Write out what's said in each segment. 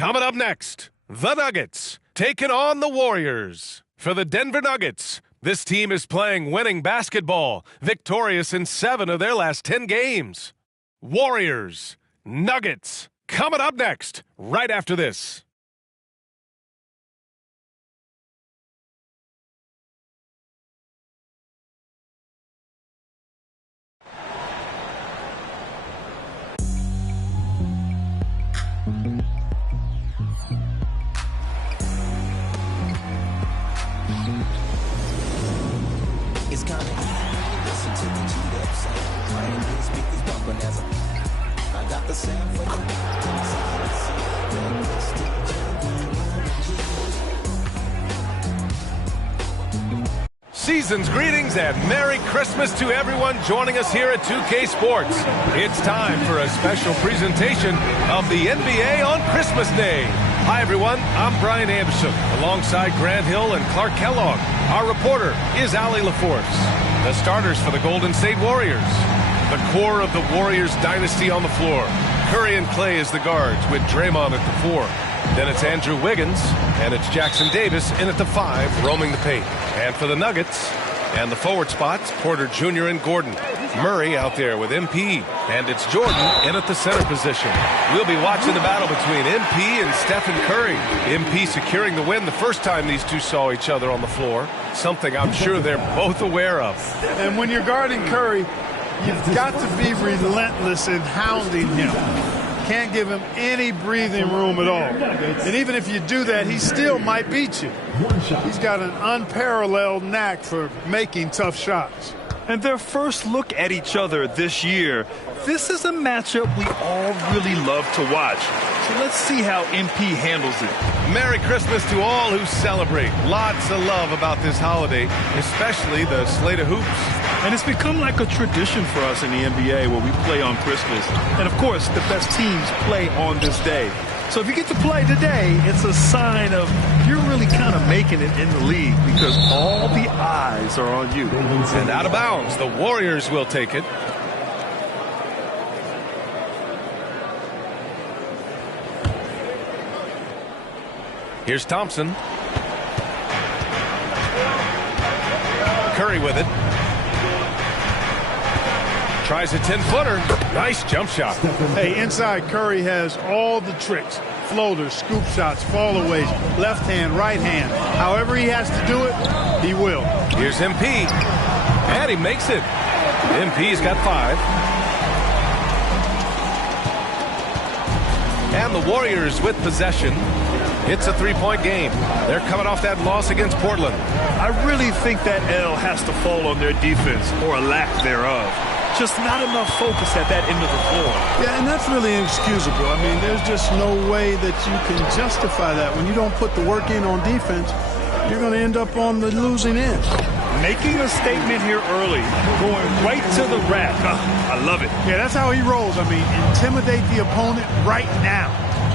Coming up next, the Nuggets taking on the Warriors. For the Denver Nuggets, this team is playing winning basketball, victorious in 7 of their last 10 games. Warriors, Nuggets, coming up next, right after this. It's kinda easy, listen to the cheat up sound. Playing these speakers bumping as I got the sound for Season's greetings and Merry Christmas to everyone joining us here at 2K Sports. It's time for a special presentation of the NBA on Christmas Day. Hi everyone, I'm Brian Anderson, alongside Grant Hill and Clark Kellogg. Our reporter is Allie LaForce. The starters for the Golden State Warriors. The core of the Warriors dynasty on the floor. Curry and Clay as the guards with Draymond at the 4. Then it's Andrew Wiggins, and it's Jackson Davis in at the 5, roaming the paint. And for the Nuggets, and the forward spots, Porter Jr. and Gordon. Murray out there with MP, and it's Jordan in at the center position. We'll be watching the battle between MP and Stephen Curry. MP securing the win the first time these two saw each other on the floor, something I'm sure they're both aware of. And when you're guarding Curry, you've got to be relentless in hounding him. Can't give him any breathing room at all. And even if you do that, he still might beat you. He's got an unparalleled knack for making tough shots. And their first look at each other this year, this is a matchup we all really love to watch. So let's see how MP handles it. Merry Christmas to all who celebrate. Lots of love about this holiday, especially the slate of hoops. And it's become like a tradition for us in the NBA where we play on Christmas. And of course, the best teams play on this day. So if you get to play today, it's a sign of you're really kind of making it in the league because all the eyes are on you. And out of bounds, the Warriors will take it. Here's Thompson. Curry with it. Tries a 10-footer. Nice jump shot. Hey, inside Curry has all the tricks. Floaters, scoop shots, fallaways, left hand, right hand. However he has to do it, he will. Here's MP. And he makes it. MP's got 5. And the Warriors with possession. It's a 3-point game. They're coming off that loss against Portland. I really think that L has to fall on their defense or a lack thereof. Just not enough focus at that end of the floor. Yeah, and that's really inexcusable. I mean, there's just no way that you can justify that. When you don't put the work in on defense, you're going to end up on the losing end. Making a statement here early, going right to the rack. I love it. Yeah, that's how he rolls. I mean, intimidate the opponent right now.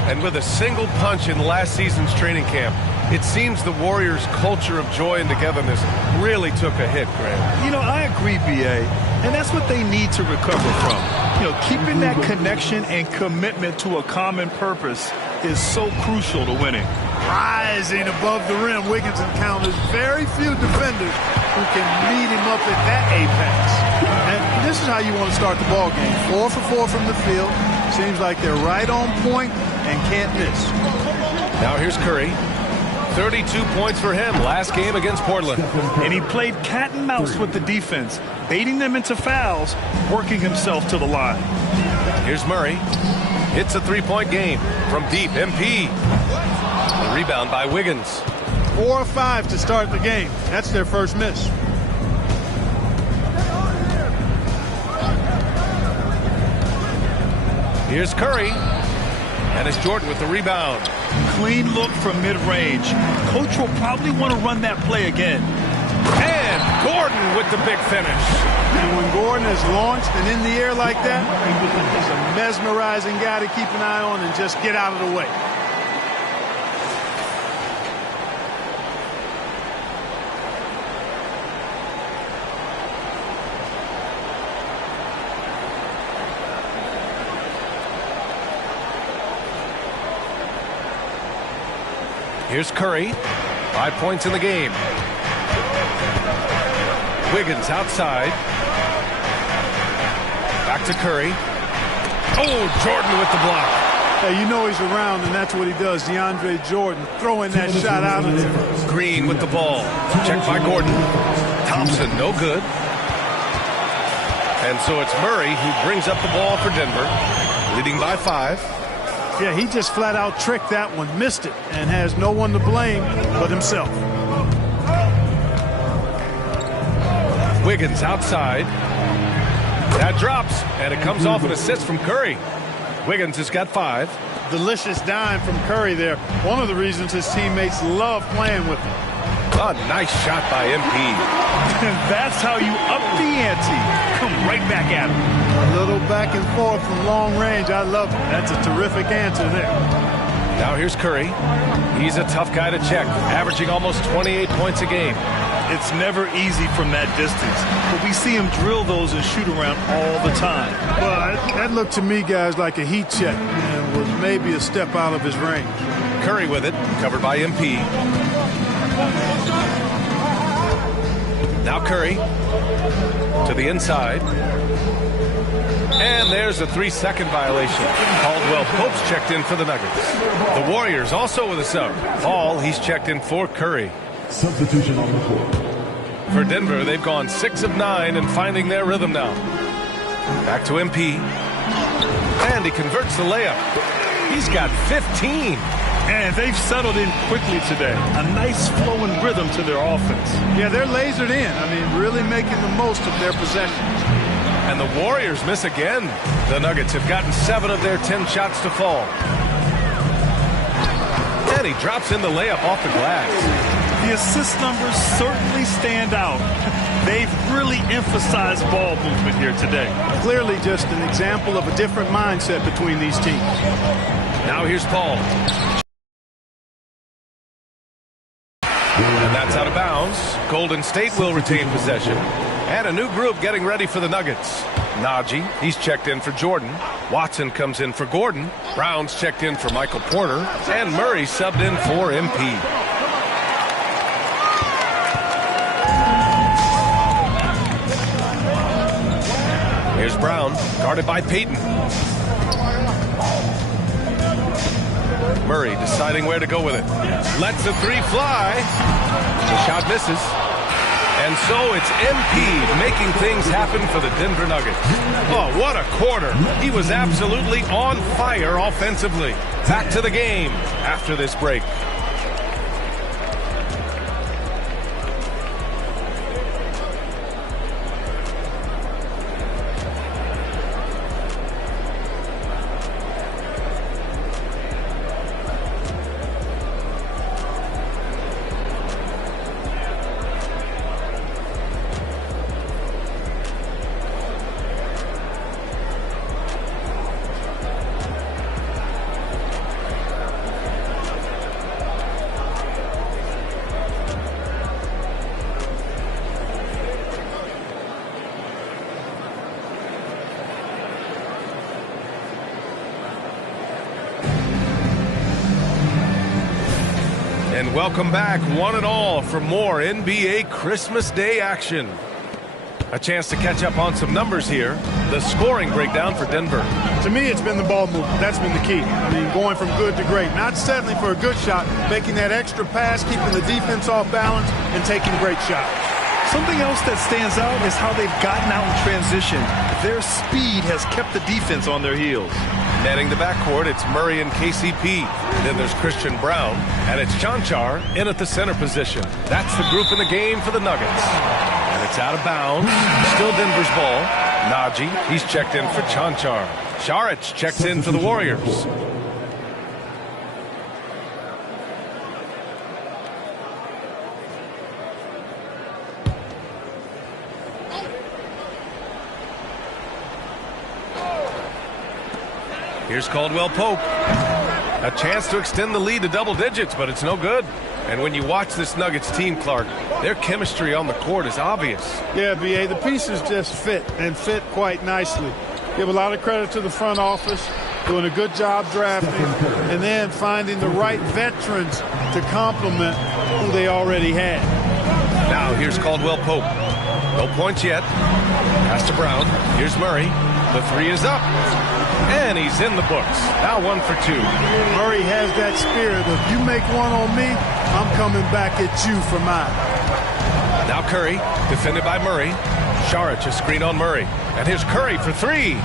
And with a single punch in last season's training camp, it seems the Warriors' culture of joy and togetherness really took a hit, Grant. You know, I agree, B.A., and that's what they need to recover from. You know, keeping that connection and commitment to a common purpose is so crucial to winning. Rising above the rim, Wiggins encounters very few defenders who can meet him up at that apex. And this is how you want to start the ball game. 4 for 4 from the field. Seems like they're right on point and can't miss. Now here's Curry. 32 points for him last game against Portland. And he played cat and mouse with the defense, baiting them into fouls, working himself to the line. Here's Murray. It's a 3-point game from deep. MP. The rebound by Wiggins. 4 of 5 to start the game. That's their first miss. Here's Curry. And it's Jordan with the rebound. Clean look from mid-range. Coach will probably want to run that play again. And Gordon with the big finish. And when Gordon is launched and in the air like that, he's a mesmerizing guy to keep an eye on and just get out of the way. Here's Curry. 5 points in the game. Wiggins outside. Back to Curry. Oh, Jordan with the block. Hey, you know he's around, and that's what he does. DeAndre Jordan throwing that shot out of there. Green with the ball. Checked by Gordon. Thompson, no good. And so it's Murray who brings up the ball for Denver, leading by 5. Yeah, he just flat out tricked that one, missed it, and has no one to blame but himself. Wiggins outside. That drops, and it comes off an assist from Curry. Wiggins has got 5. Delicious dime from Curry there. One of the reasons his teammates love playing with him. A nice shot by MP. And that's how you up the ante. Come right back at him. A little back and forth from long range. I love it. That's a terrific answer there. Now here's Curry. He's a tough guy to check, averaging almost 28 points a game. It's never easy from that distance, but we see him drill those and shoot around all the time. Well, that looked to me, guys, like a heat check and was maybe a step out of his range. Curry with it, covered by MP. Now Curry to the inside. And there's a 3-second violation. Caldwell Pope's checked in for the Nuggets. The Warriors also with a sub. Paul, he's checked in for Curry. Substitution on the floor. For Denver, they've gone 6 of 9 and finding their rhythm now. Back to MP. And he converts the layup. He's got 15. And they've settled in quickly today. A nice flowing rhythm to their offense. Yeah, they're lasered in. I mean, really making the most of their possessions. And the Warriors miss again. The Nuggets have gotten 7 of their 10 shots to fall. And he drops in the layup off the glass. The assist numbers certainly stand out. They've really emphasized ball movement here today. Clearly just an example of a different mindset between these teams. Now here's Paul. And that's out of bounds. Golden State will retain possession. And a new group getting ready for the Nuggets. Najee, he's checked in for Jordan. Watson comes in for Gordon. Brown's checked in for Michael Porter. And Murray subbed in for MP. Here's Brown, guarded by Payton. Murray deciding where to go with it. Lets the 3 fly. The shot misses. And so it's MP making things happen for the Denver Nuggets. Oh, what a quarter. He was absolutely on fire offensively. Back to the game after this break. And welcome back, one and all, for more NBA Christmas Day action. A chance to catch up on some numbers here. The scoring breakdown for Denver. To me, it's been the ball movement. That's been the key. I mean, going from good to great. Not settling for a good shot, making that extra pass, keeping the defense off balance, and taking great shots. Something else that stands out is how they've gotten out in transition. Their speed has kept the defense on their heels. Manning the backcourt, it's Murray and KCP. Then there's Christian Brown, and it's Chanchar in at the center position. That's the group in the game for the Nuggets. And it's out of bounds. Still Denver's ball. Najee, he's checked in for Chanchar. Saric checks in for the Warriors. Here's Caldwell Pope. A chance to extend the lead to double digits, but it's no good. And when you watch this Nuggets team, Clark, their chemistry on the court is obvious. Yeah, B.A., the pieces just fit, and fit quite nicely. Give a lot of credit to the front office. doing a good job drafting, and then finding the right veterans to complement who they already had. Now here's Caldwell Pope. No points yet. Pass to Brown. Here's Murray. The three is up. And he's in the books. Now 1 for 2. Murray has that spirit of, you make one on me, I'm coming back at you for mine. Now Curry, defended by Murray. Saric a screen on Murray. And here's Curry for 3.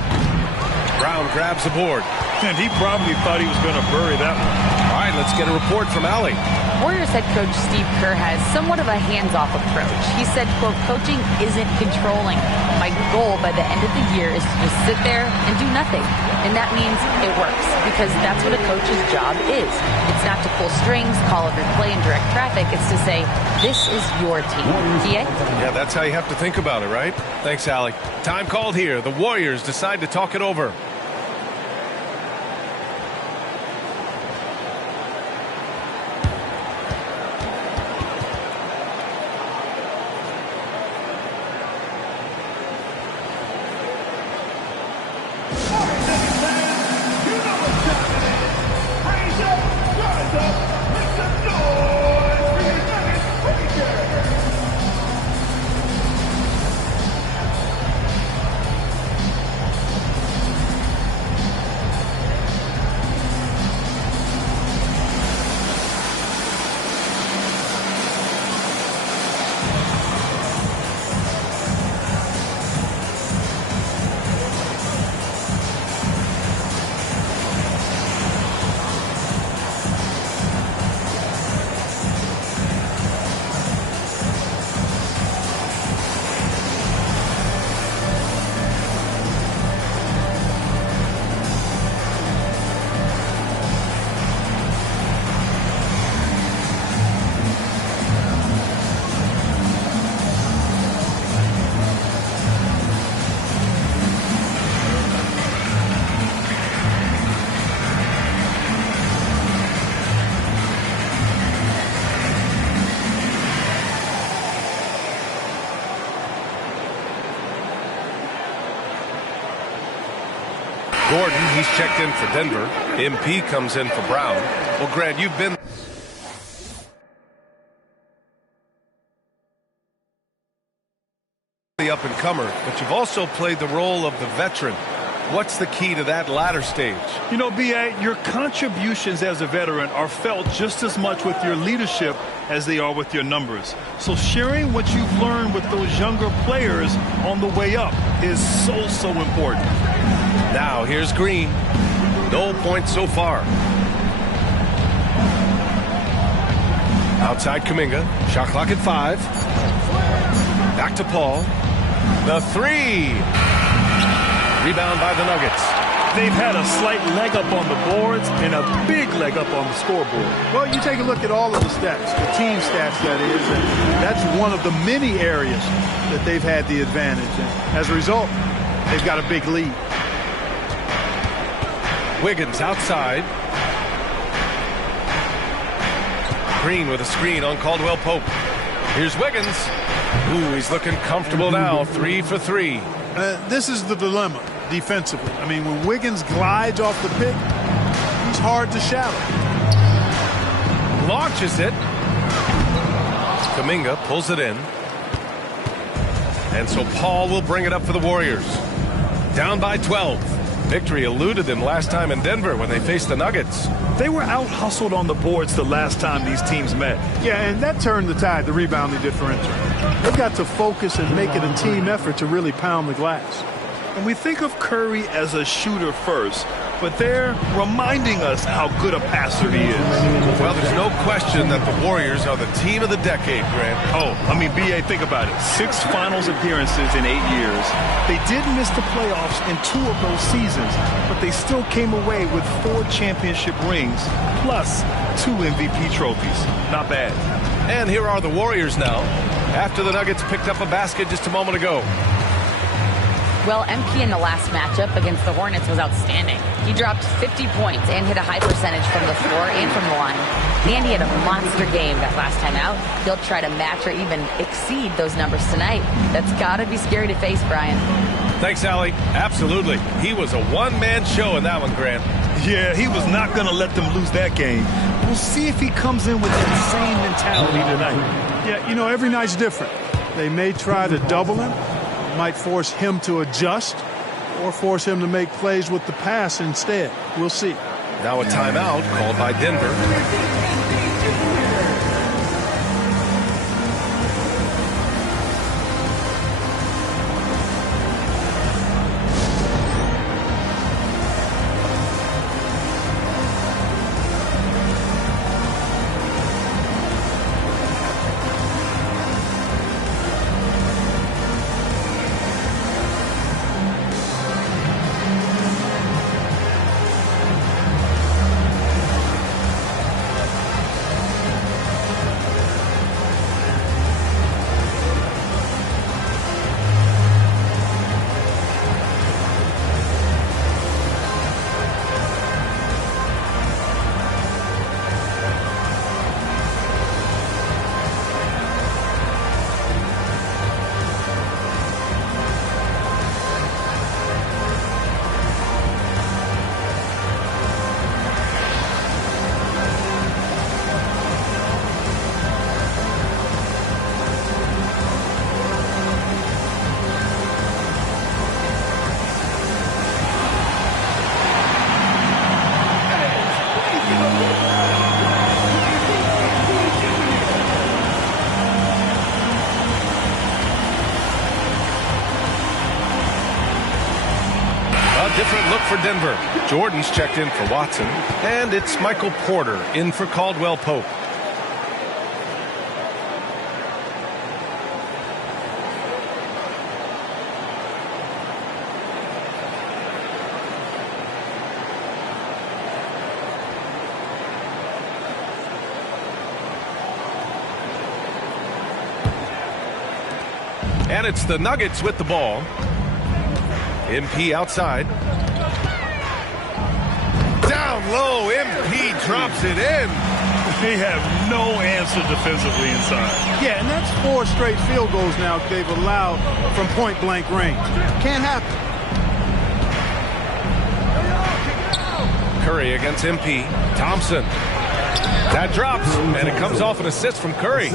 Brown grabs the board. And he probably thought he was going to bury that one. All right, let's get a report from Allie. Warriors head coach Steve Kerr has somewhat of a hands-off approach. He said, quote, coaching isn't controlling. My goal by the end of the year is to just sit there and do nothing. And that means it works, because that's what a coach's job is. It's not to pull strings, call every play, and direct traffic. It's to say, this is your team. DA? Yeah, that's how you have to think about it, right? Thanks, Allie. Time called here. The Warriors decide to talk it over. Gordon, he's checked in for Denver. MP comes in for Brown. Well, Grant, you've been the up-and-comer, but you've also played the role of the veteran. What's the key to that latter stage? You know, B.A., your contributions as a veteran are felt just as much with your leadership as they are with your numbers. So sharing what you've learned with those younger players on the way up is so important. Now here's Green. No points so far. Outside Kuminga. Shot clock at 5. Back to Paul. The 3. Rebound by the Nuggets. They've had a slight leg up on the boards and a big leg up on the scoreboard. Well, you take a look at all of the stats, the team stats, that is, and that's one of the many areas that they've had the advantage. And as a result, they've got a big lead. Wiggins outside. Green with a screen on Caldwell Pope. Here's Wiggins. Ooh, he's looking comfortable now. 3 for 3. This is the dilemma defensively. I mean, when Wiggins glides off the pick, he's hard to shadow. Launches it. Kuminga pulls it in. And so Paul will bring it up for the Warriors. Down by 12. Victory eluded them last time in Denver when they faced the Nuggets. They were out-hustled on the boards the last time these teams met. Yeah, and that turned the tide, the rebounding differential. They've got to focus and make it a team effort to really pound the glass. And we think of Curry as a shooter first, but they're reminding us how good a passer he is. Well, there's no question that the Warriors are the team of the decade, Grant. Oh, I mean, B.A., think about it. 6 finals appearances in 8 years. They did miss the playoffs in 2 of those seasons, but they still came away with 4 championship rings, plus 2 MVP trophies. Not bad. And here are the Warriors now, after the Nuggets picked up a basket just a moment ago. Well, MP in the last matchup against the Hornets was outstanding. He dropped 50 points and hit a high percentage from the floor and from the line. And he had a monster game that last time out. He'll try to match or even exceed those numbers tonight. That's got to be scary to face, Brian. Thanks, Allie. Absolutely. He was a one-man show in that one, Grant. Yeah, he was not going to let them lose that game. We'll see if he comes in with that same mentality tonight. Yeah, you know, every night's different. They may try to double him, might force him to adjust, or force him to make plays with the pass instead. We'll see. Now a timeout called by Denver. Different look for Denver. Jordan's checked in for Watson, and it's Michael Porter in for Caldwell Pope. And it's the Nuggets with the ball. MP outside. Down low, MP drops it in. They have no answer defensively inside. Yeah, and that's 4 straight field goals now they've allowed from point-blank range. Can't happen. Curry against MP. Thompson. That drops, and it comes off an assist from Curry.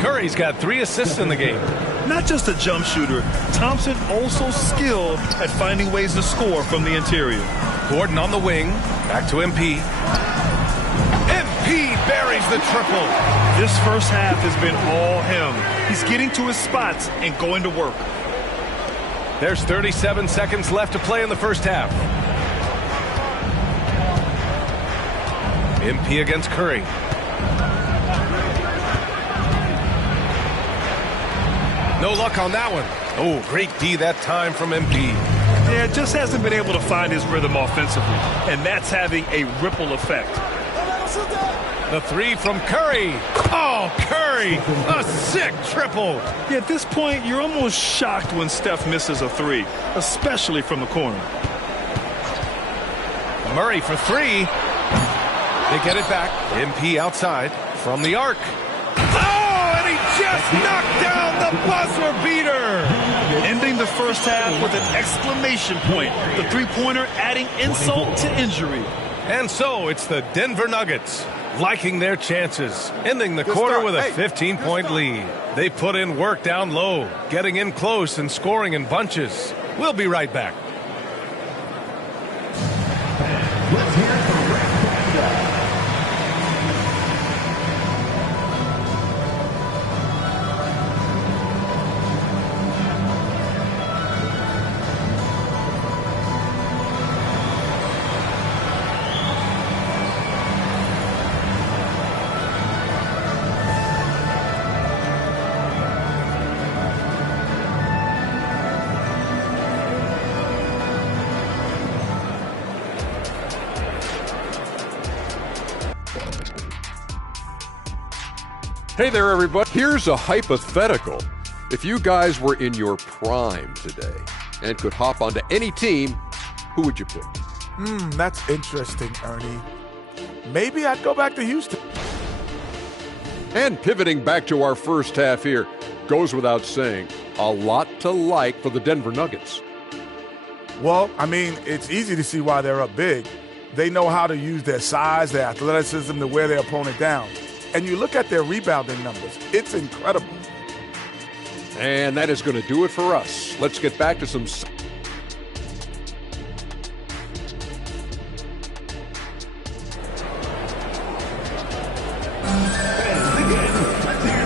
Curry's got 3 assists in the game. Not just a jump shooter, Thompson also skilled at finding ways to score from the interior. Gordon on the wing, back to MP. MP buries the triple. This first half has been all him. He's getting to his spots and going to work. There's 37 seconds left to play in the first half. MP against Curry. No luck on that one. Oh, great D that time from MP. Yeah, just hasn't been able to find his rhythm offensively, and that's having a ripple effect. The 3 from Curry. Oh, Curry, a sick triple. Yeah, at this point, you're almost shocked when Steph misses a 3, especially from the corner. Murray for 3. They get it back. MP outside from the arc. Oh, and he just knocked down the buzzer beater. Ending the first half with an exclamation point. The three-pointer adding insult to injury. And so it's the Denver Nuggets liking their chances, ending the quarter with a 15-point lead. They put in work down low, getting in close and scoring in bunches. We'll be right back. Let's hear it from Rick Panda. Hey there, everybody. Here's a hypothetical. If you guys were in your prime today and could hop onto any team, who would you pick? That's interesting, Ernie. Maybe I'd go back to Houston. And pivoting back to our first half here, goes without saying, a lot to like for the Denver Nuggets. Well, I mean, it's easy to see why they're up big. They know how to use their size, their athleticism to wear their opponent down. And you look at their rebounding numbers, it's incredible. And that is going to do it for us. Let's get back to some...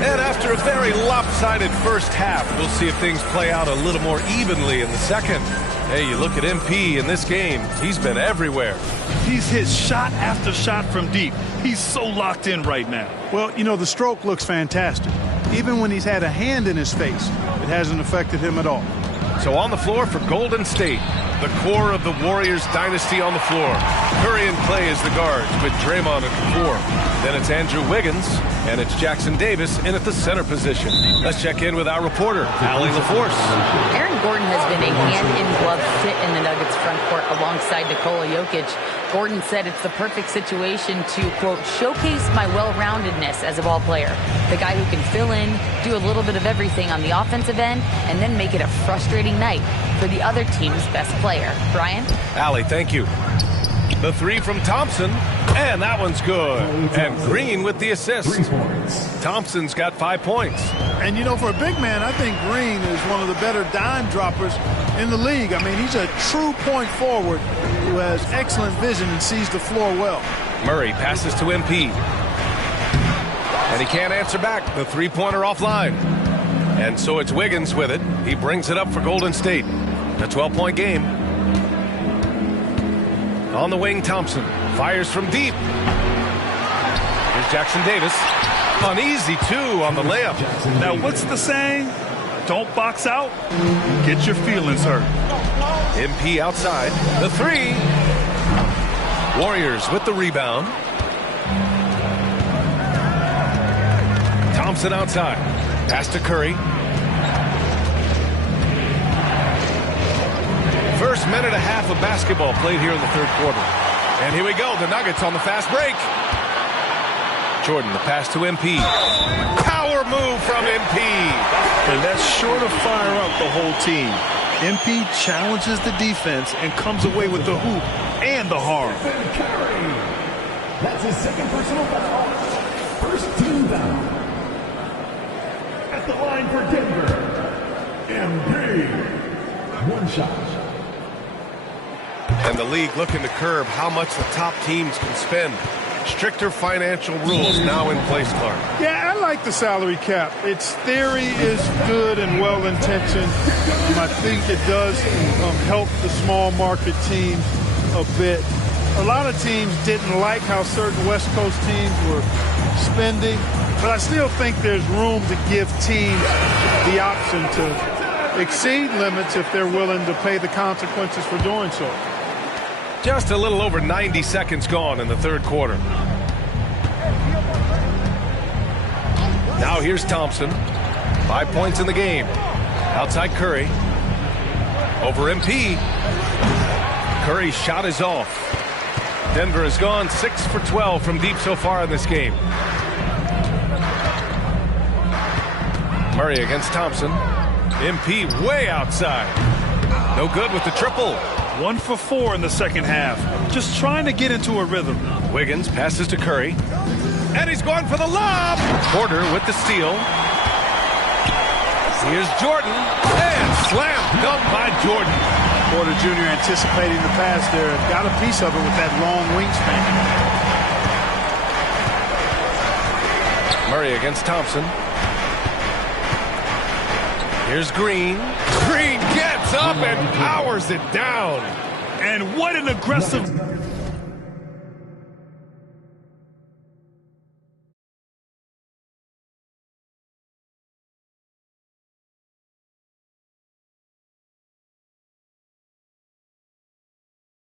And after a very lopsided first half, we'll see if things play out a little more evenly in the second. Hey, you look at MP in this game, he's been everywhere. He's hit shot after shot from deep. He's so locked in right now. Well, you know, the stroke looks fantastic. Even when he's had a hand in his face, it hasn't affected him at all. So on the floor for Golden State, the core of the Warriors dynasty on the floor. Curry and Clay as the guards with Draymond at the 4. Then it's Andrew Wiggins, and it's Jackson Davis in at the center position. Let's check in with our reporter, Allie LaForce. Aaron Gordon has been a hand-in-glove fit in the Nuggets front court alongside Nikola Jokic. Gordon said it's the perfect situation to, quote, showcase my well-roundedness as a ball player. The guy who can fill in, do a little bit of everything on the offensive end, and then make it a frustrating night for the other team's best player. Brian? Allie, thank you. The 3 from Thompson, and that one's good. And Green with the assist. Thompson's got 5 points. And, you know, for a big man, I think Green is one of the better dime droppers in the league. I mean, he's a true point forward who has excellent vision and sees the floor well. Murray passes to MP. And he can't answer back. The three-pointer offline. And so it's Wiggins with it. He brings it up for Golden State. A 12-point game. On the wing, Thompson fires from deep. Here's Jackson Davis. An easy 2 on the layup. Now, what's the saying? Don't box out. Get your feelings hurt. MP outside. The 3. Warriors with the rebound. Thompson outside. Pass to Curry. First minute and a half of basketball played here in the third quarter. And here we go. The Nuggets on the fast break. Jordan, the pass to MP. Power move from MP. And that's sure to fire up the whole team. MP challenges the defense and comes away with the hoop and the harm. That's his second personal foul. First team foul. At the line for Denver, MP. One shot. And the league looking to curb how much the top teams can spend. Stricter financial rules now in place, Clark. Yeah, I like the salary cap. Its theory is good and well-intentioned. I think it does help the small market teams a bit. A lot of teams didn't like how certain West Coast teams were spending, but I still think there's room to give teams the option to exceed limits if they're willing to pay the consequences for doing so. Just a little over 90 seconds gone in the third quarter. Now here's Thompson. 5 points in the game. Outside Curry. Over MP. Curry's shot is off. Denver has gone 6 for 12 from deep so far in this game. Murray against Thompson. MP way outside. No good with the triple. 1 for 4 in the second half. Just trying to get into a rhythm. Wiggins passes to Curry. And he's going for the lob. Porter with the steal. Here's Jordan. And slam dunk by Jordan. Porter Jr. anticipating the pass there. Got a piece of it with that long wingspan. Murray against Thompson. Here's Green. Green gets up and powers it down. And what an aggressive...